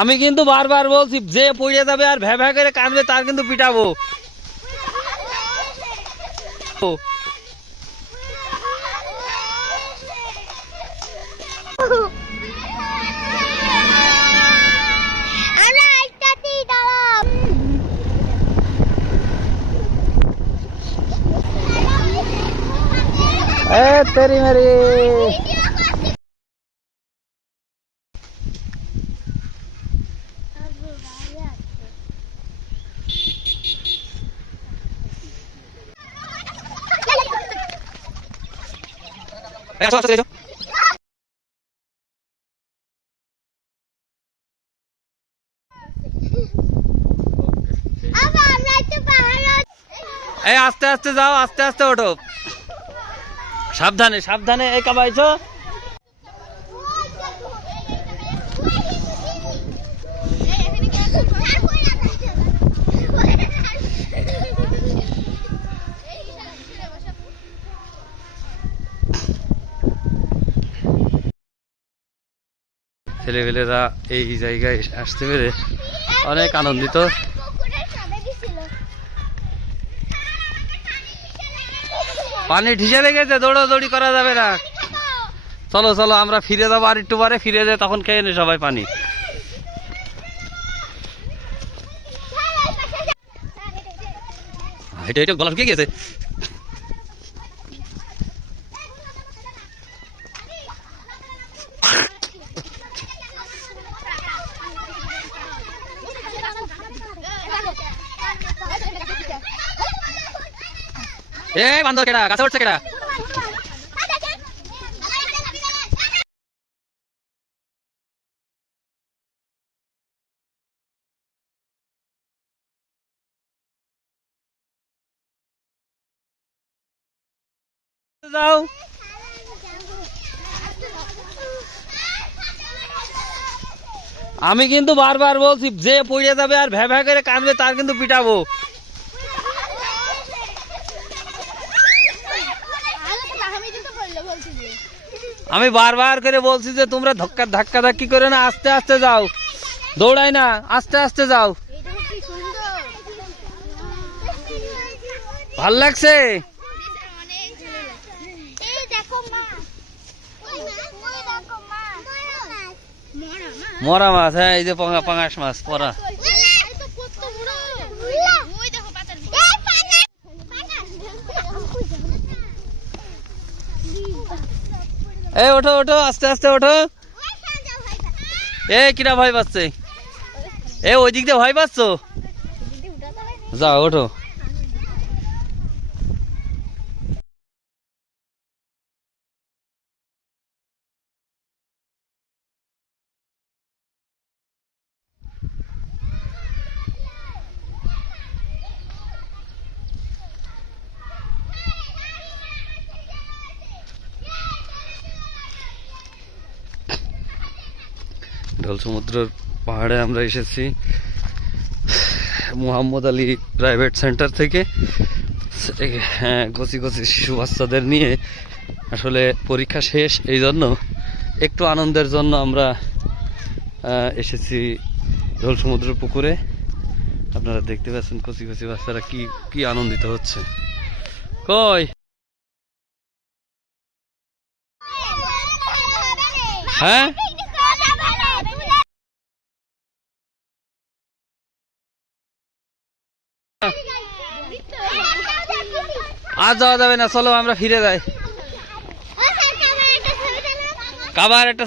আমি কিন্তু বারবার বলছি যে পড়ে যাবে আর ভ্যা ভ্যা করে কাঁদবে তার কিন্তু পিটাবো। এ তেরি মেরি। আসো আসো এসো। এই আস্তে আস্তে যাও আস্তে আস্তে ওঠো। সাবধানে সাবধানে এই কাবাইছো ছেলেপেলেরা এই জায়গায় আসতে পেরে অনেক আনন্দিত পানি ঢিসে লেগেছে দৌড়াদৌড়ি করা যাবে না চলো চলো আমরা ফিরে যাব আর একটু পরে ফিরে যাই তখন খেয়ে নে সবাই পানি এটা এটা গলা ঢুকে গেছে এ বান্দর কেডা? কাছে উঠছে কেডা? যাও। আমি কিন্তু বারবার বলছি যে পড়ে যাবে আর ভ্যা ভ্যা করে কাঁদবে তার কিন্তু পিটাবো। আমি বারবার করে বলছি যে তোমরা ধক্কা ধাক্কা ধাক্কি করে না, আস্তে আস্তে যাও। দৌড়াই না, আস্তে আস্তে যাও। ভালো লাগছে? মরা মাছ হ্যাঁ এই যে পাঙা, পাঙাশ মাছ পরা এই, ওঠো ওঠো, আস্তে আস্তে, ওঠো। এ কিরা ভয় পাচ্ছে? এ ওই দিক দিয়ে ভয় পাচ্ছ? যা ওঠো। ঢোল সমুদ্রের পাহাড়ে আমরা এসেছি। মোহাম্মদ আলী প্রাইভেট সেন্টার থেকে। হ্যাঁ কচি কচি শিশু বাচ্চাদের নিয়ে আসলে পরীক্ষা শেষ। এই জন্য একটু আনন্দের জন্য আমরা এসেছি ঢোল সমুদ্র পুকুরে। আপনারা দেখতে পাচ্ছেন কচি কচি বাচ্চারা কি কি আনন্দিত হচ্ছে। কই? হ্যাঁ? আর যাওয়া যাবে না চলো আমরা ফিরে যাই। কাবার একটা